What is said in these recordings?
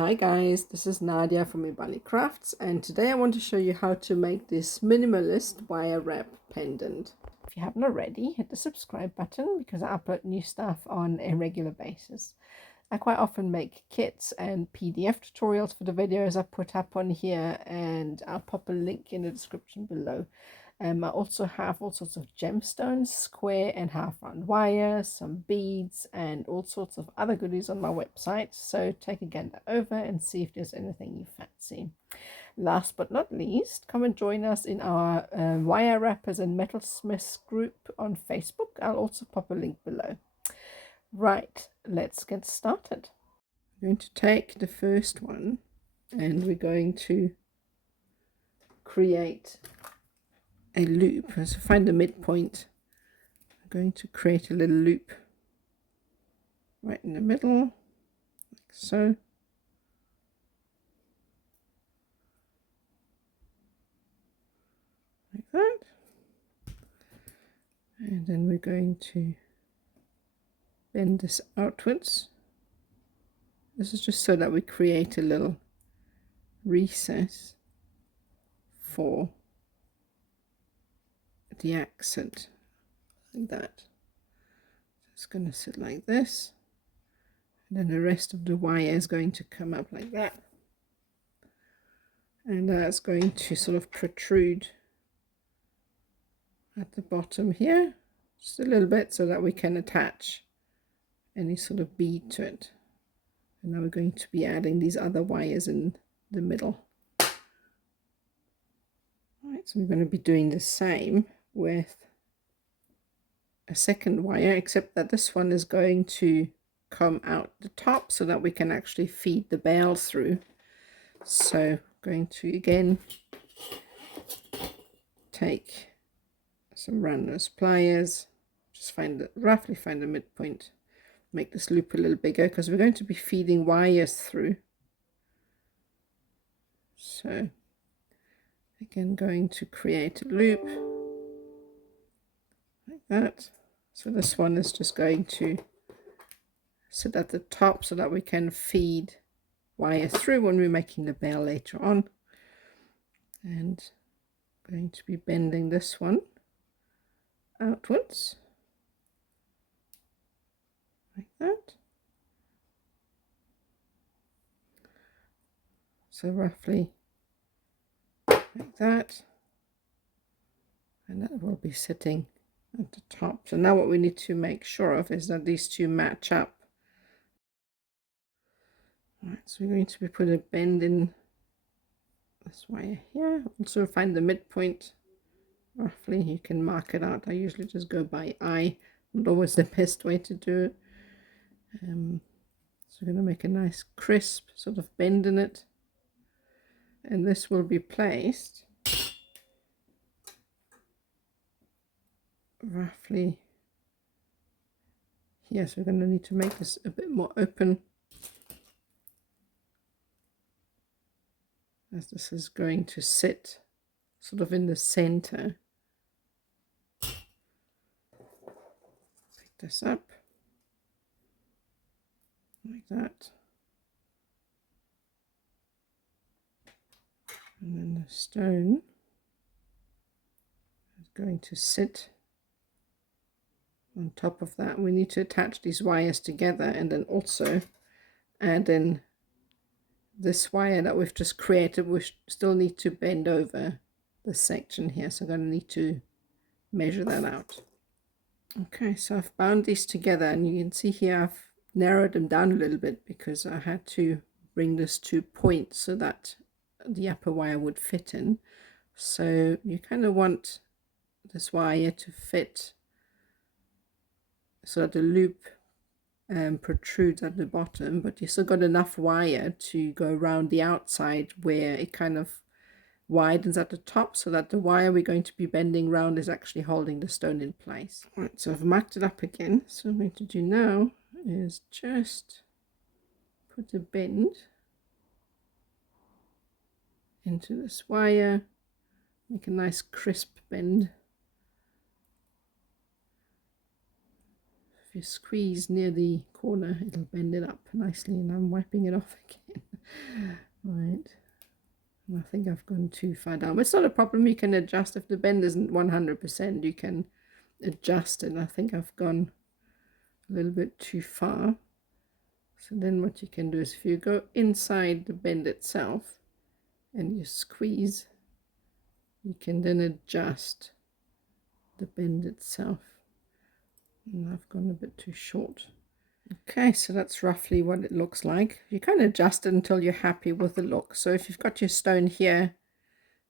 Hi guys, this is Nadia from Imbali Crafts, and today I want to show you how to make this minimalist wire wrap pendant. If you haven't already, hit the subscribe button because I upload new stuff on a regular basis. I quite often make kits and PDF tutorials for the videos I put up on here, and I'll pop a link in the description below. I also have all sorts of gemstones, square and half round wire, some beads, and all sorts of other goodies on my website. So take a gander over and see if there's anything you fancy. Last but not least, come and join us in our wire wrappers and metalsmiths group on Facebook. I'll also pop a link below. Right, let's get started. I'm going to take the first one and we're going to create a loop. So find the midpoint. I'm going to create a little loop right in the middle, like so. Like that. And then we're going to bend this outwards. This is just so that we create a little recess for the accent, like that. It's going to sit like this, and then the rest of the wire is going to come up like that, and that's going to sort of protrude at the bottom here, just a little bit, so that we can attach any sort of bead to it. And now we're going to be adding these other wires in the middle. Right, so we're going to be doing the same with a second wire, except that this one is going to come out the top so that we can actually feed the bale through. So going to again take some round-nose pliers, just roughly find the midpoint, make this loop a little bigger because we're going to be feeding wires through. So again, going to create a loop like that. So this one is just going to sit at the top so that we can feed wire through when we're making the bale later on. And going to be bending this one outwards like that. So roughly like that, and that will be sitting at the top. So now what we need to make sure of is that these two match up. All right, so we're going to be putting a bend in this wire here. Also find the midpoint roughly. You can mark it out. I usually just go by eye, not always the best way to do it. So we're going to make a nice crisp sort of bend in it, and this will be placed roughly here. So we're going to need to make this a bit more open, as this is going to sit sort of in the center. Pick this up like that, and then the stone is going to sit on top of that. We need to attach these wires together and then also add in this wire that we've just created. We still need to bend over this section here, so I'm going to need to measure that out. Okay, so I've bound these together, and you can see here I've narrowed them down a little bit because I had to bring this to point so that the upper wire would fit in. So you kind of want this wire to fit so that the loop protrudes at the bottom, but you still got enough wire to go around the outside where it kind of widens at the top, so that the wire we're going to be bending round is actually holding the stone in place. All right, so I've marked it up again. So what I'm going to do now is just put a bend into this wire, make a nice crisp bend. If you squeeze near the corner, it'll bend it up nicely, and I'm wiping it off again. Right. I think I've gone too far down, but it's not a problem. You can adjust if the bend isn't 100%. You can adjust it. I think I've gone a little bit too far. So then what you can do is if you go inside the bend itself and you squeeze, you can then adjust the bend itself. And I've gone a bit too short. Okay, so that's roughly what it looks like. You can adjust it until you're happy with the look. So if you've got your stone here,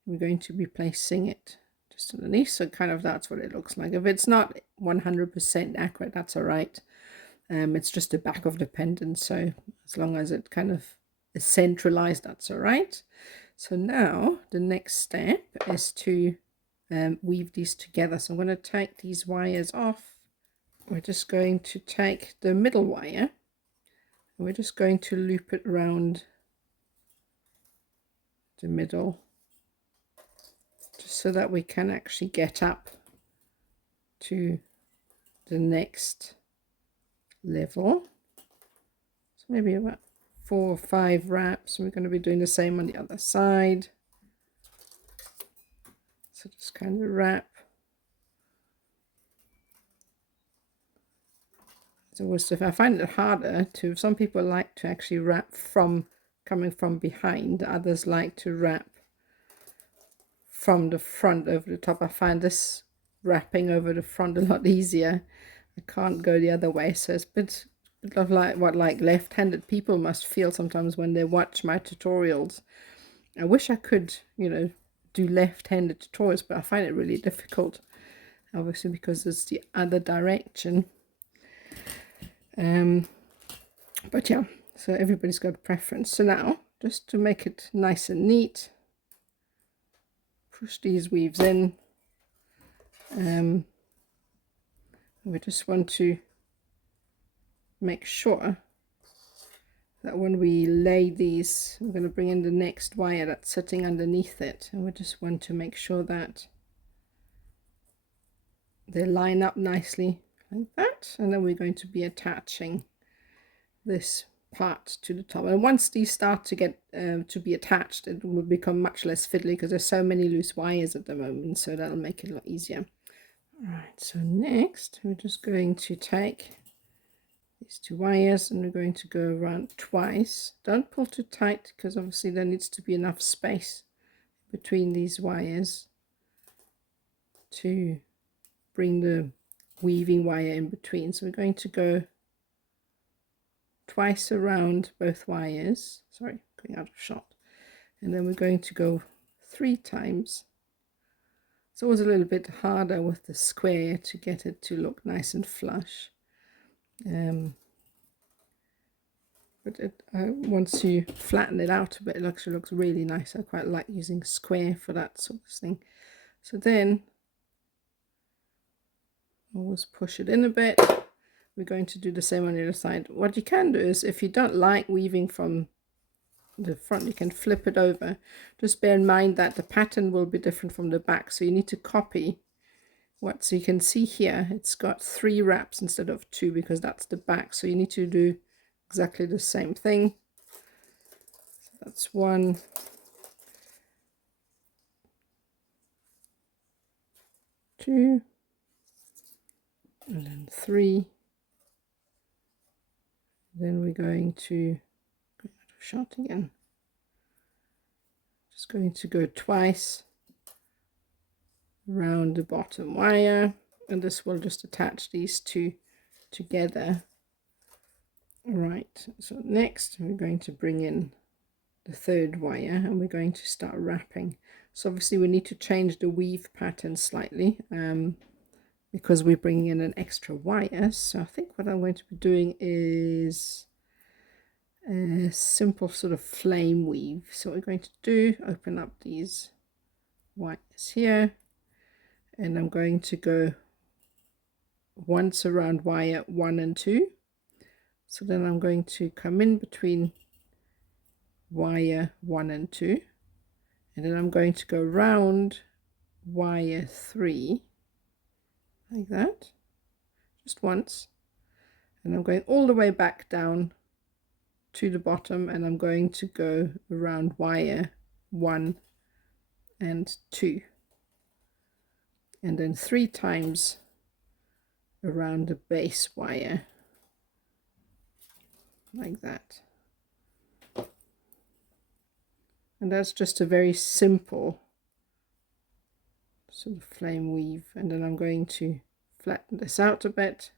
we're going to be placing it just underneath. So kind of that's what it looks like. If it's not 100% accurate, that's all right. It's just the back of the pendant. So as long as it kind of is centralized, that's all right. So now the next step is to weave these together. So I'm going to take these wires off. We're just going to take the middle wire and we're just going to loop it around the middle, just so that we can actually get up to the next level. So maybe about 4 or 5 wraps. We're going to be doing the same on the other side. So just kind of wrap. So if I find it harder to, some people like to actually wrap from coming from behind, others like to wrap from the front over the top. I find this wrapping over the front a lot easier. I can't go the other way, so it's a bit of like what left-handed people must feel sometimes when they watch my tutorials. I wish I could, you know, do left-handed tutorials, but I find it really difficult, obviously because it's the other direction. But yeah, so everybody's got a preference. So now, just to make it nice and neat, push these weaves in. We just want to make sure that when we lay these, we're going to bring in the next wire that's sitting underneath it, and we just want to make sure that they line up nicely like that, and then we're going to be attaching this part to the top. And once these start to get to be attached, it will become much less fiddly because there's so many loose wires at the moment, so that'll make it a lot easier. All right, so next we're just going to take these 2 wires and we're going to go around twice. Don't pull too tight because obviously there needs to be enough space between these wires to bring the weaving wire in between. So we're going to go twice around both wires, sorry, going out of shot, and then we're going to go 3 times. It's always a little bit harder with the square to get it to look nice and flush, but once you flatten it out a bit, it actually looks really nice. I quite like using square for that sort of thing. So then always push it in a bit. We're going to do the same on the other side. What you can do is, if you don't like weaving from the front, you can flip it over. Just bear in mind that the pattern will be different from the back, so you need to copy what, so you can see here it's got 3 wraps instead of 2 because that's the back, so you need to do exactly the same thing. So that's 1, 2, and then 3. Then we're going to go out of shot again. Just going to go twice around the bottom wire, and this will just attach these 2 together. Right, so next we're going to bring in the 3rd wire and we're going to start wrapping. So obviously we need to change the weave pattern slightly because we're bringing in an extra wire. So I think what I'm going to be doing is a simple sort of flame weave. So what we're going to do, open up these wires here, and I'm going to go once around wire 1 and 2. So then I'm going to come in between wire 1 and 2, and then I'm going to go round wire 3 like that, just once, and I'm going all the way back down to the bottom, and I'm going to go around wire 1 and 2, and then 3 times around the base wire, like that. And that's just a very simple sort of flame weave. And then I'm going to flatten this out a bit,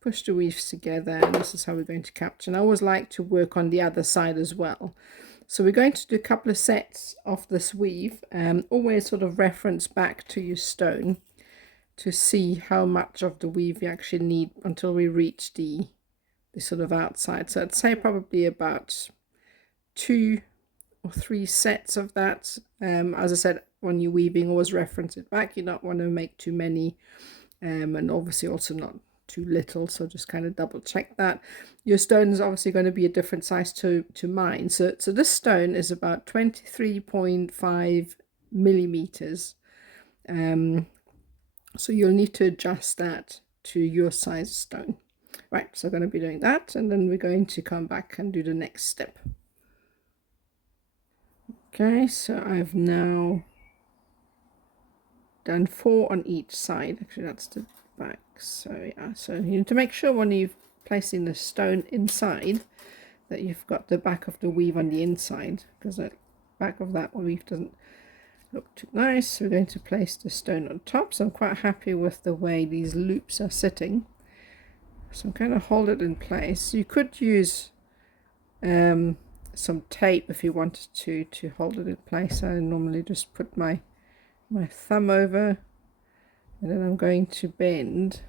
push the weaves together, and this is how we're going to capture. And I always like to work on the other side as well. So we're going to do a couple of sets of this weave, always sort of reference back to your stone to see how much of the weave you actually need until we reach the sort of outside. So I'd say probably about 2 or 3 sets of that. As I said, when you're weaving, always reference it back. You don't want to make too many, and obviously also not too little, so just kind of double check that. Your stone is obviously going to be a different size to mine. So this stone is about 23.5 millimeters. So you'll need to adjust that to your size stone. Right, so I'm going to be doing that, and then we're going to come back and do the next step. Okay, so I've now done 4 on each side. Actually, that's the back. So yeah, so you need to make sure when you're placing the stone inside that you've got the back of the weave on the inside, because the back of that weave doesn't look too nice. So we're going to place the stone on top. So I'm quite happy with the way these loops are sitting. So I'm going to hold it in place. You could use some tape if you wanted to hold it in place. I normally just put my thumb over, and then I'm going to bend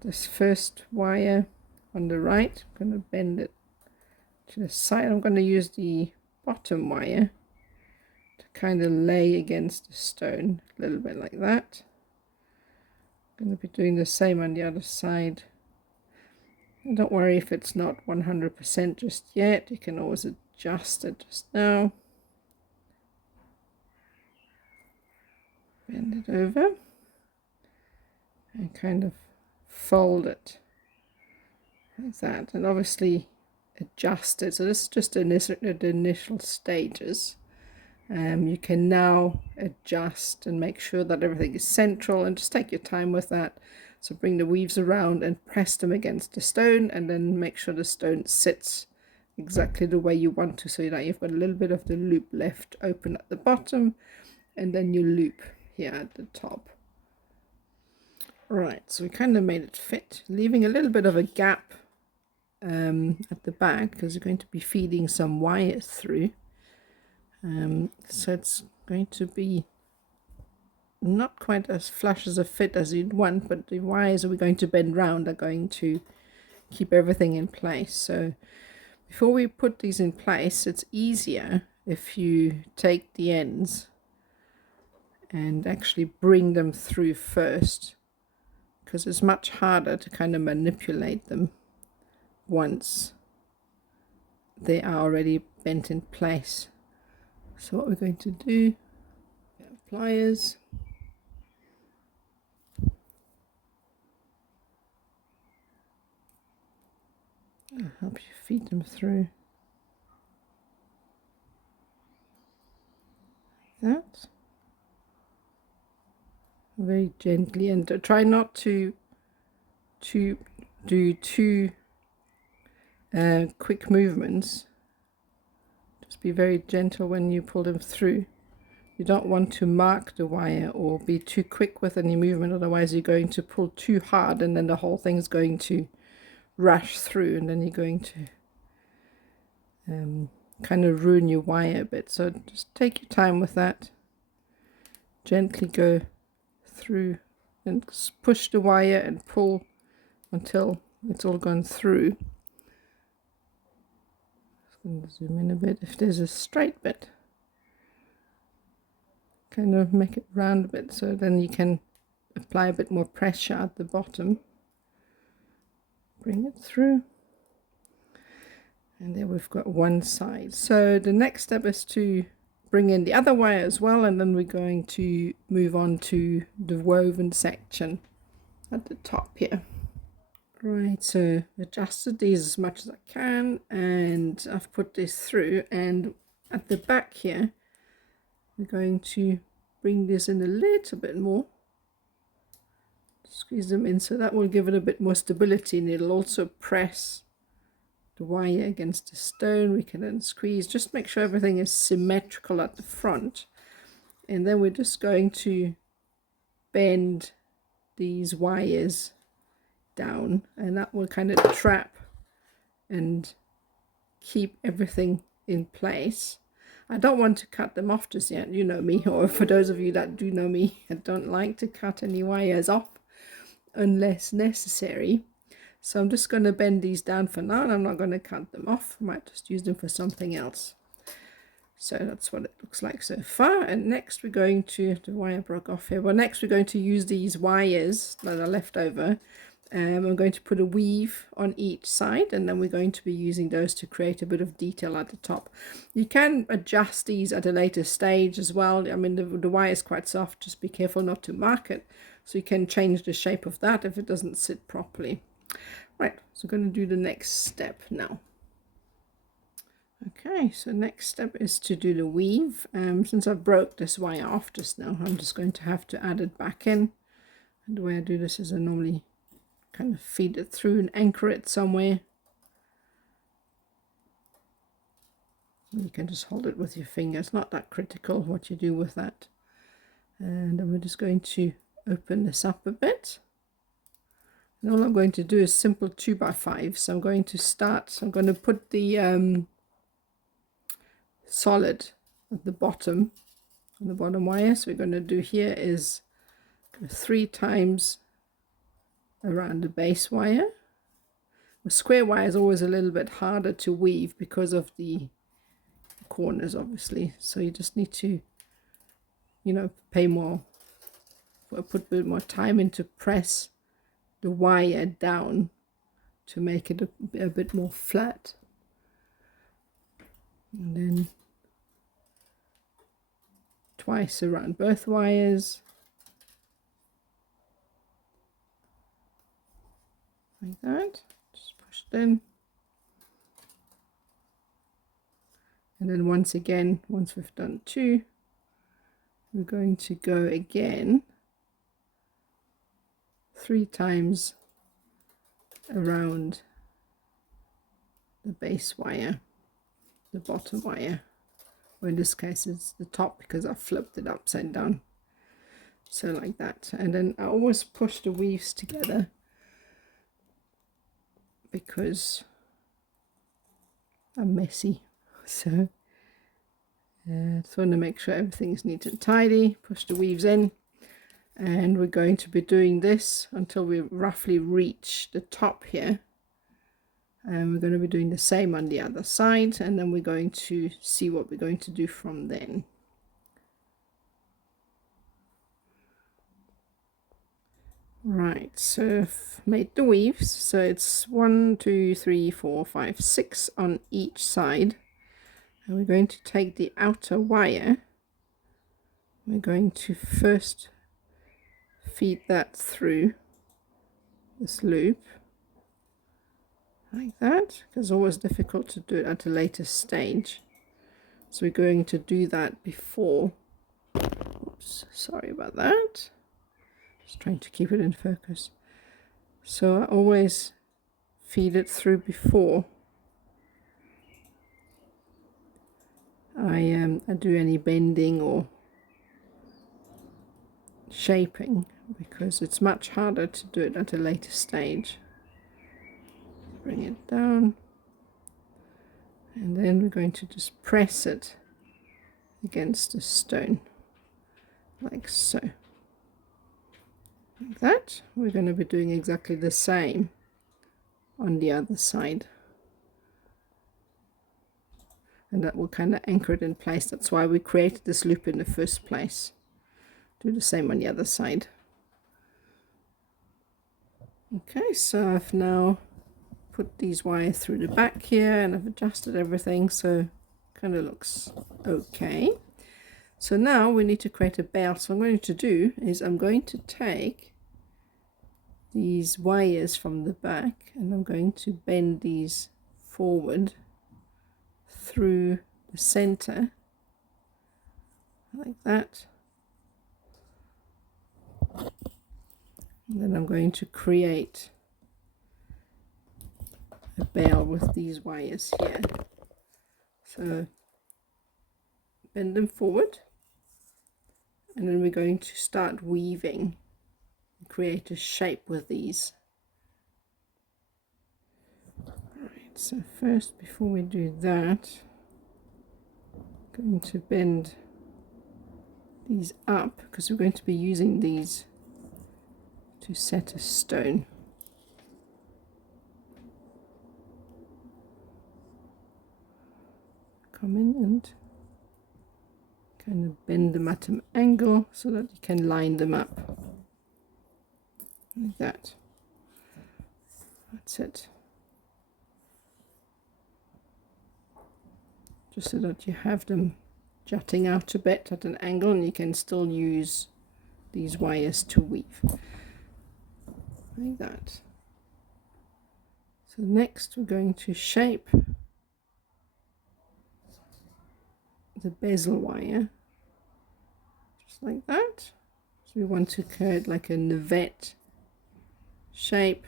this first wire on the right. I'm going to bend it to the side. I'm going to use the bottom wire to kind of lay against the stone a little bit like that. I'm going to be doing the same on the other side. And don't worry if it's not 100% just yet. You can always adjust it just now. Bend it over and kind of fold it like that, and obviously adjust it. So this is just the initial stages. You can now adjust and make sure that everything is central, and just take your time with that. So bring the weaves around and press them against the stone, and then make sure the stone sits exactly the way you want to, so that you've got a little bit of the loop left open at the bottom, and then you loop here at the top. Right, so we kind of made it fit, leaving a little bit of a gap at the back, because you're going to be feeding some wires through. So it's going to be not quite as flush as a fit as you'd want, but the wires that we're going to bend round are going to keep everything in place. So before we put these in place, it's easier if you take the ends and actually bring them through first, because it's much harder to kind of manipulate them once they are already bent in place. So what we're going to do, pliers, I'll help you feed them through like that, very gently, and try not to do too quick movements. Just be very gentle when you pull them through. You don't want to mark the wire or be too quick with any movement, otherwise you're going to pull too hard, and then the whole thing's going to rush through, and then you're going to kind of ruin your wire a bit. So just take your time with that. Gently go through and push the wire and pull until it's all gone through. I'm going to zoom in a bit. If there's a straight bit, kind of make it round a bit, so then you can apply a bit more pressure at the bottom. Bring it through, and there we've got one side. So the next step is to bring in the other wire as well, and then we're going to move on to the woven section at the top here. Right, so adjusted these as much as I can, and I've put this through, and at the back here we're going to bring this in a little bit more, squeeze them in, so that will give it a bit more stability, and it'll also press the wire against the stone. We can then squeeze, just make sure everything is symmetrical at the front, and then we're just going to bend these wires down, and that will kind of trap and keep everything in place. I don't want to cut them off just yet, you know me, or for those of you that do know me, I don't like to cut any wires off unless necessary. So I'm just going to bend these down for now, and I'm not going to cut them off. I might just use them for something else. So that's what it looks like so far. And next we're going to, the wire broke off here, well, next we're going to use these wires that are left over. I'm going to put a weave on each side, and then we're going to be using those to create a bit of detail at the top. You can adjust these at a later stage as well. I mean, the wire is quite soft, just be careful not to mark it. So you can change the shape of that if it doesn't sit properly. Right, so I'm going to do the next step now. Okay, so next step is to do the weave. Since I broke this wire off just now, I'm just going to have to add it back in. And the way I do this is I normally kind of feed it through and anchor it somewhere. You can just hold it with your finger. It's not that critical what you do with that. And then we're just going to open this up a bit. And all I'm going to do is simple 2x5. So I'm going to start, I'm going to put the solid at the bottom, on the bottom wire. So we're going to do here is 3 times around the base wire. The square wire is always a little bit harder to weave because of the corners, obviously. So you just need to, you know, put a bit more time into press the wire down to make it a bit more flat. And then twice around both wires. Like that, just push it in, and then once again, once we've done 2, we're going to go again 3 times around the base wire, the bottom wire, or in this case it's the top because I flipped it upside down, so like that. And then I always push the weaves together because I'm messy, so just want to make sure everything's neat and tidy. Push the weaves in, and we're going to be doing this until we roughly reach the top here, and we're going to be doing the same on the other side, and then we're going to see what we're going to do from then. Right, so I've made the weaves, so it's 1, 2, 3, 4, 5, 6 on each side, and we're going to take the outer wire. We're going to first feed that through this loop like that, because it's always difficult to do it at a later stage. So we're going to do that before. Oops, sorry about that. Just trying to keep it in focus. So I always feed it through before I do any bending or shaping, because it's much harder to do it at a later stage. Bring it down, and then we're going to just press it against the stone like so. Like that. We're going to be doing exactly the same on the other side, and that will kind of anchor it in place. That's why we created this loop in the first place. Do the same on the other side. Okay, so I've now put these wires through the back here, and I've adjusted everything, so kind of looks okay. So now we need to create a belt. So what I'm going to do is I'm going to take these wires from the back, and I'm going to bend these forward through the center like that. And then I'm going to create a bell with these wires here. So bend them forward, and then we're going to start weaving and create a shape with these. Alright, so first, before we do that, I'm going to bend these up because we're going to be using these to set a stone. Come in and kind of bend them at an angle so that you can line them up like that. That's it. Just so that you have them jutting out a bit at an angle, and you can still use these wires to weave like that. So next we're going to shape the bezel wire just like that. So we want to create like a navette shape.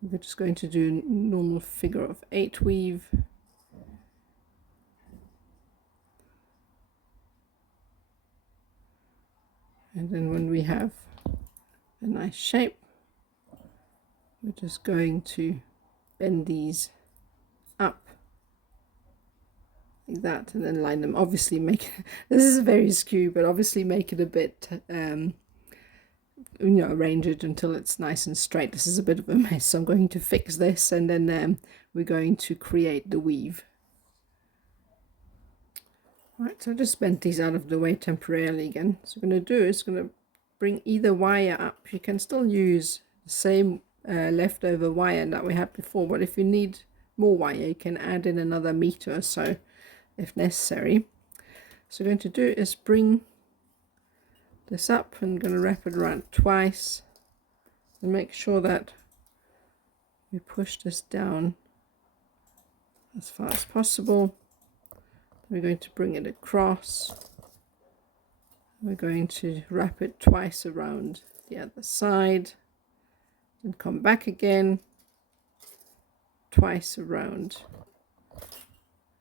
We're just going to do a normal figure of 8 weave. And then when we have a nice shape, we're just going to bend these up like that, and then line them. Obviously make this is very skew, but obviously make it a bit you know, arrange it until it's nice and straight. This is a bit of a mess, so I'm going to fix this, and then we're going to create the weave. Right, so I just bent these out of the way temporarily again. So what I'm going to do is going to bring either wire up. You can still use the same leftover wire that we had before, but if you need more wire, you can add in another meter or so if necessary. So what I'm going to do is bring this up, and I'm going to wrap it around twice and make sure that we push this down as far as possible. We're going to bring it across. We're going to wrap it twice around the other side and come back again, twice around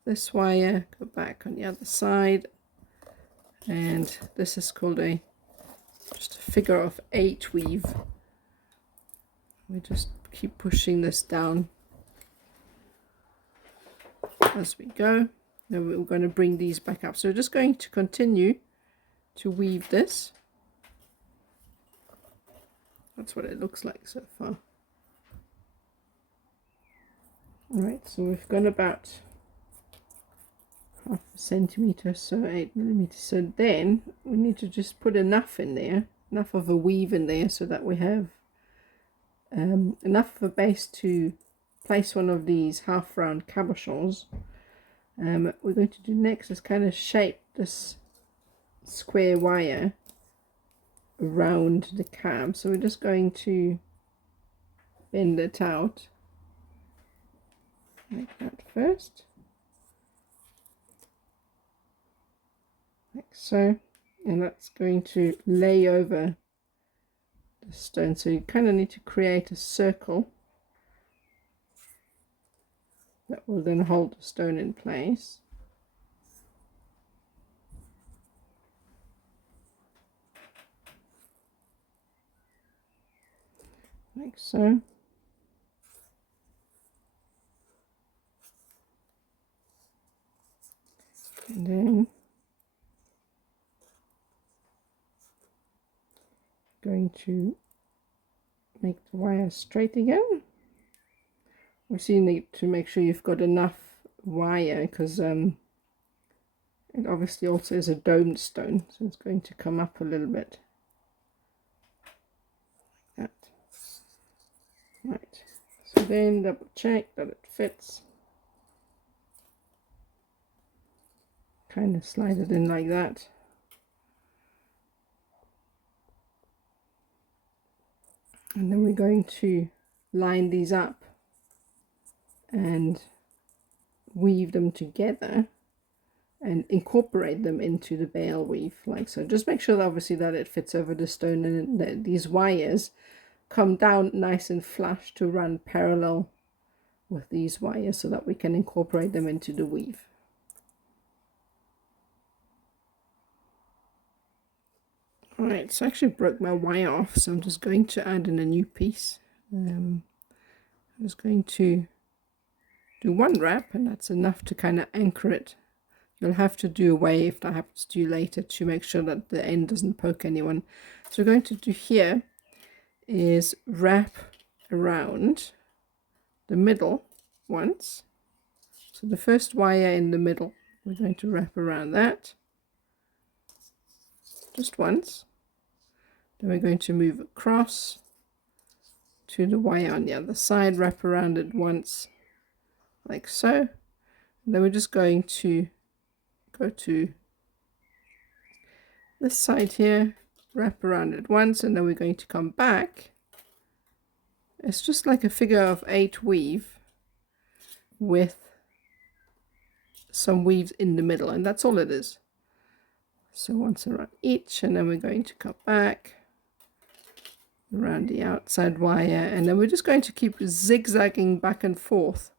this wire, go back on the other side, and this is called just a figure of 8 weave. We just keep pushing this down as we go. Then we're going to bring these back up. So we're just going to continue to weave this. That's what it looks like so far. Alright, so we've gone about 0.5 centimeter, so 8 millimeters. So then we need to just put enough in there, enough of a weave in there, so that we have enough of a base to place one of these half round cabochons. What we're going to do next is kind of shape this square wire around the cab. So we're just going to bend it out like that first, like so, and that's going to lay over the stone. So you kind of need to create a circle that will then hold the stone in place. Like so. And then going to make the wire straight again. So you need to make sure you've got enough wire, because it obviously also is a domed stone, so it's going to come up a little bit like that. Right, so then double check that it fits. Kind of slide it in like that. And then we're going to line these up and weave them together and incorporate them into the bale weave like so. Just make sure that obviously that it fits over the stone, and that these wires come down nice and flush to run parallel with these wires so that we can incorporate them into the weave. Alright, so I actually broke my wire off, so I'm just going to add in a new piece. I'm just going to do one wrap, and that's enough to kind of anchor it. You'll have to do away if that happens to you later to make sure that the end doesn't poke anyone. So we're going to do here is wrap around the middle once. So the first wire in the middle, we're going to wrap around that just once. Then we're going to move across to the wire on the other side, wrap around it once like so. And then we're just going to go to this side here, wrap around it once, and then we're going to come back. It's just like a figure of 8 weave with some weaves in the middle, and that's all it is. So once around each, and then we're going to come back around the outside wire, and then we're just going to keep zigzagging back and forth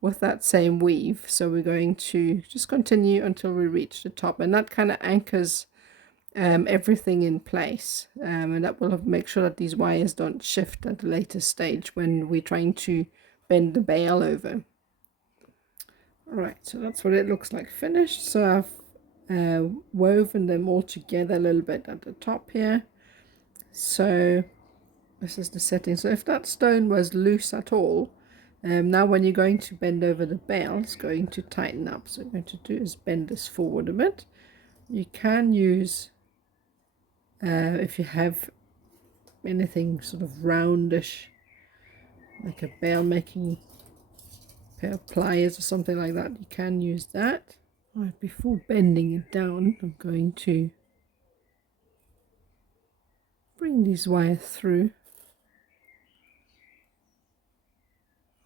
with that same weave. So we're going to just continue until we reach the top, and that kind of anchors everything in place, and that will make sure that these wires don't shift at a later stage when we're trying to bend the bale over. Alright, so that's what it looks like finished. So I've woven them all together a little bit at the top here. So this is the setting. So if that stone was loose at all, now when you're going to bend over the bale, it's going to tighten up. So what I'm going to do is bend this forward a bit. You can use, if you have anything sort of roundish, like a bale making pair of pliers or something like that, you can use that. Right, before bending it down, I'm going to bring these wires through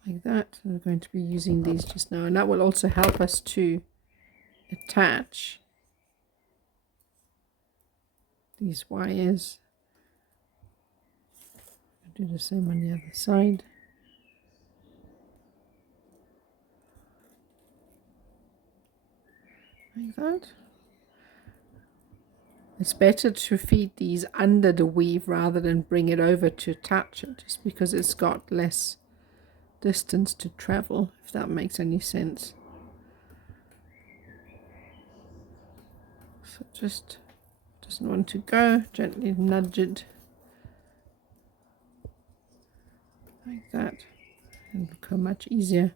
like that. I'm going to be using these just now, and that will also help us to attach these wires. I'll do the same on the other side. Like that. It's better to feed these under the weave rather than bring it over to attach it, just because it's got less distance to travel, if that makes any sense. So just doesn't want to go, gently nudge it like that, and become much easier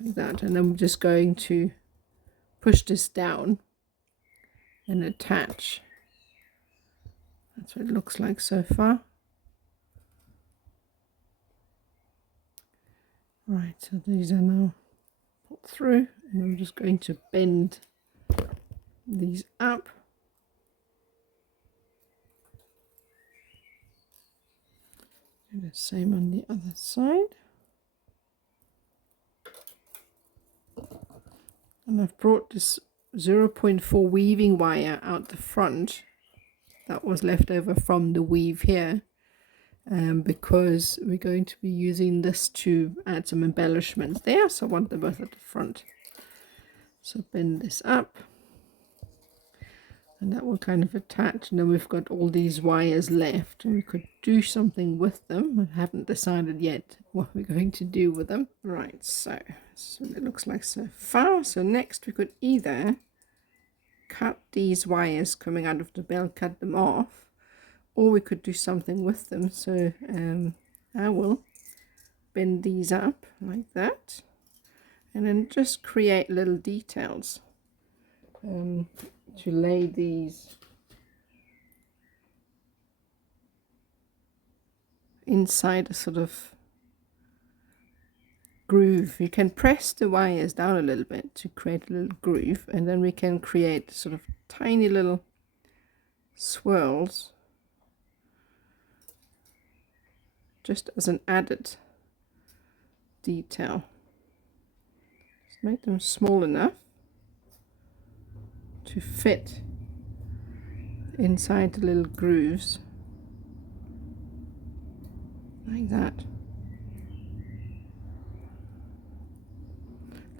like that. And then we're just going to push this down and attach. That's what it looks like so far. Right, so these are now put through, and I'm just going to bend these up. Do the same on the other side. And I've brought this 0.4 weaving wire out the front that was left over from the weave here, because we're going to be using this to add some embellishments there, so I want them both at the front. So bend this up, and that will kind of attach, and then we've got all these wires left, and we could do something with them. I haven't decided yet what we're going to do with them. Right, so that's what it looks like so far. So next we could either cut these wires coming out of the bell, cut them off, or we could do something with them. So I will bend these up like that, and then just create little details to lay these inside a sort of groove. You can press the wires down a little bit to create a little groove, and then we can create sort of tiny little swirls just as an added detail. Just make them small enough to fit inside the little grooves, like that.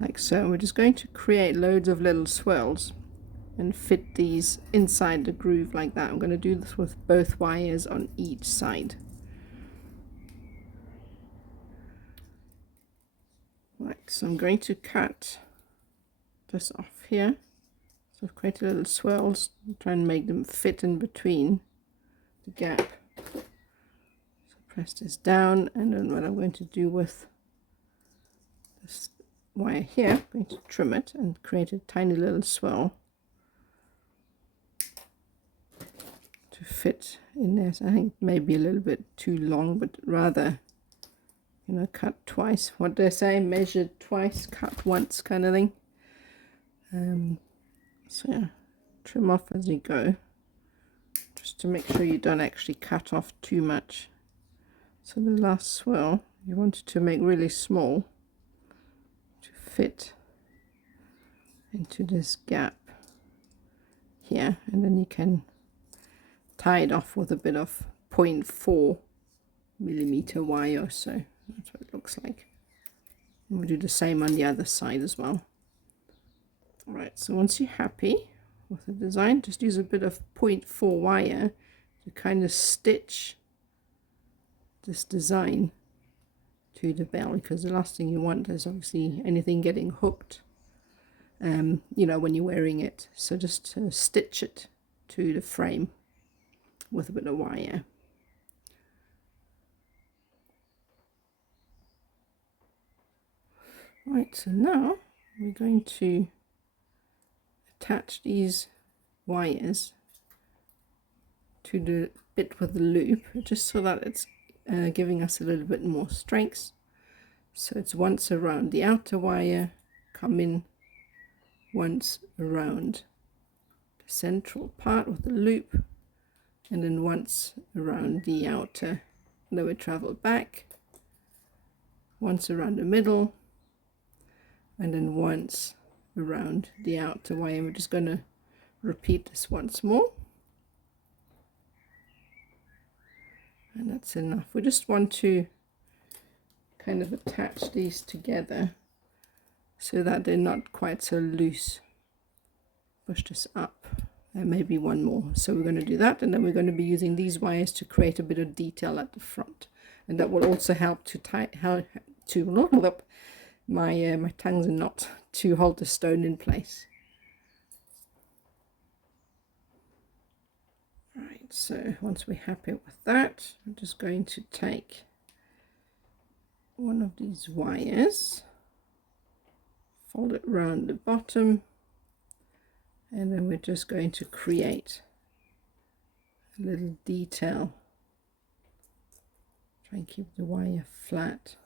Like so. We're just going to create loads of little swirls and fit these inside the groove like that. I'm going to do this with both wires on each side. Right, so I'm going to cut this off here. So I've created little swirls, try and make them fit in between the gap. So press this down, and then what I'm going to do with this wire here, I'm going to trim it and create a tiny little swirl to fit in there. So I think it may be a little bit too long, but rather, you know, cut twice. What do they say? Measure twice, cut once, kind of thing. So yeah, trim off as you go, just to make sure you don't actually cut off too much. So the last swirl you want it to make really small to fit into this gap here, and then you can tie it off with a bit of 0.4 millimeter wire or so. That's what it looks like. And we'll do the same on the other side as well. Alright, so once you're happy with the design, just use a bit of 0.4 wire to kind of stitch this design to the bell, because the last thing you want is obviously anything getting hooked, you know, when you're wearing it. So just stitch it to the frame with a bit of wire. Right, so now we're going to attach these wires to the bit with the loop, just so that it's giving us a little bit more strength. So it's once around the outer wire, come in once around the central part with the loop, and then once around the outer, and then we travel back once around the middle, and then once around the outer wire. And we're just going to repeat this once more, and that's enough. We just want to kind of attach these together so that they're not quite so loose. Push this up, and maybe one more. So we're going to do that, and then we're going to be using these wires to create a bit of detail at the front, and that will also help to my tongue's a knot, to hold the stone in place. Right, so once we're happy with that, I'm just going to take one of these wires, fold it around the bottom, and then we're just going to create a little detail. Try and keep the wire flat,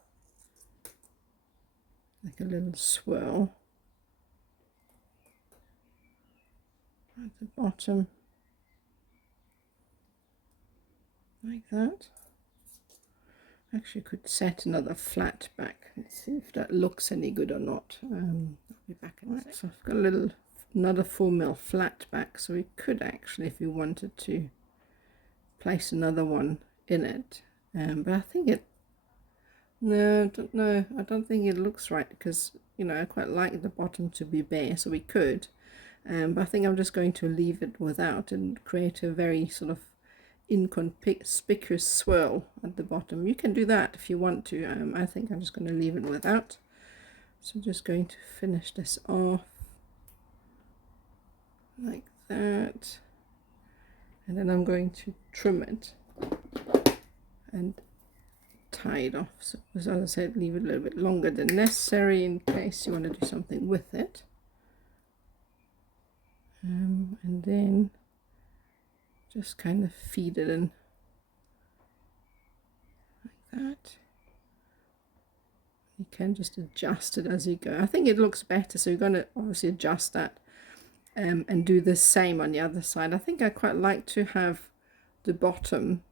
like a little swirl at the bottom, like that. Actually could set another flat back. Let's see if that looks any good or not. I'll be back in a sec. So I've got another 4mm flat back, so we could actually, if we wanted to, place another one in it, but I think it, no, I don't think it looks right, because, you know, I quite like the bottom to be bare, so we could, but I think I'm just going to leave it without and create a very sort of inconspicuous swirl at the bottom. You can do that if you want to. I think I'm just going to leave it without. So I'm just going to finish this off like that, and then I'm going to trim it and tie it off. So as I said, leave it a little bit longer than necessary in case you want to do something with it, and then just kind of feed it in like that. You can just adjust it as you go. I think it looks better, so you're going to obviously adjust that, and do the same on the other side. I think I quite like to have the bottom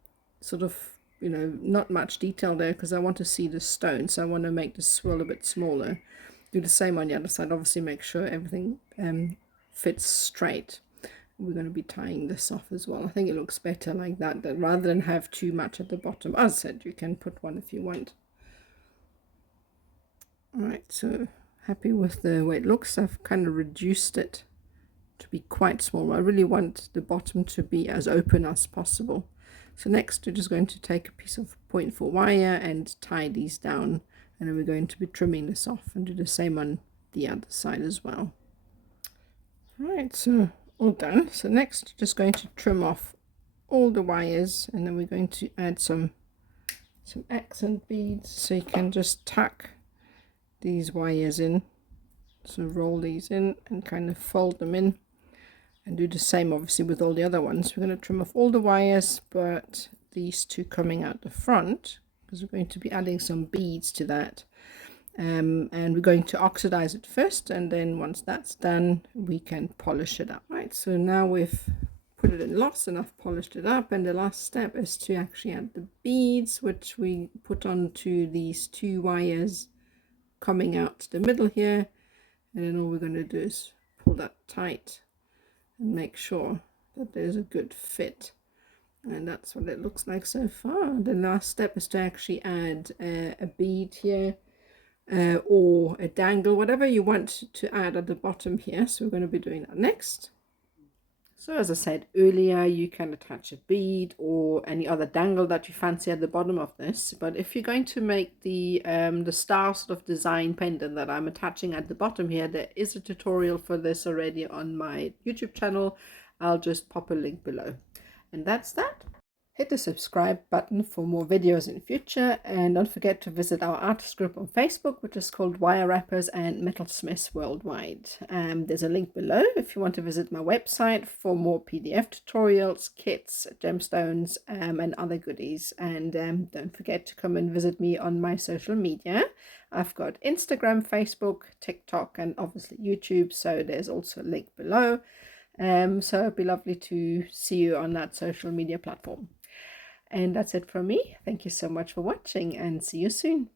sort of, you know, not much detail there because I want to see the stone, so I want to make the swirl a bit smaller. Do the same on the other side. Obviously make sure everything fits straight. We're going to be tying this off as well. I think it looks better like that rather than have too much at the bottom. As I said, you can put one if you want. Alright, so happy with the way it looks. I've kind of reduced it to be quite small. I really want the bottom to be as open as possible. So next we're just going to take a piece of 0.4 wire and tie these down, and then we're going to be trimming this off and do the same on the other side as well. Alright, so all done. So next just going to trim off all the wires, and then we're going to add some accent beads, so you can just tuck these wires in. So roll these in and kind of fold them in, and do the same obviously with all the other ones. We're going to trim off all the wires but these two coming out the front, because we're going to be adding some beads to that. And we're going to oxidize it first, and then once that's done we can polish it up. Right, so now we've put it in loss and I've polished it up, and the last step is to actually add the beads, which we put onto these two wires coming out the middle here, and then all we're going to do is pull that tight and make sure that there's a good fit, and that's what it looks like so far. The last step is to actually add a bead here, or a dangle, whatever you want to add at the bottom here. So we're going to be doing that next. So as I said earlier, you can attach a bead or any other dangle that you fancy at the bottom of this. But if you're going to make the star sort of design pendant that I'm attaching at the bottom here, there is a tutorial for this already on my YouTube channel. I'll just pop a link below. And that's that. Hit the subscribe button for more videos in future, and don't forget to visit our artist group on Facebook, which is called Wire Wrappers and Metalsmiths Worldwide. There's a link below if you want to visit my website for more PDF tutorials, kits, gemstones, and other goodies. And don't forget to come and visit me on my social media. I've got Instagram, Facebook, TikTok, and obviously YouTube, so there's also a link below. So it'd be lovely to see you on that social media platform. And that's it from me. Thank you so much for watching, and see you soon.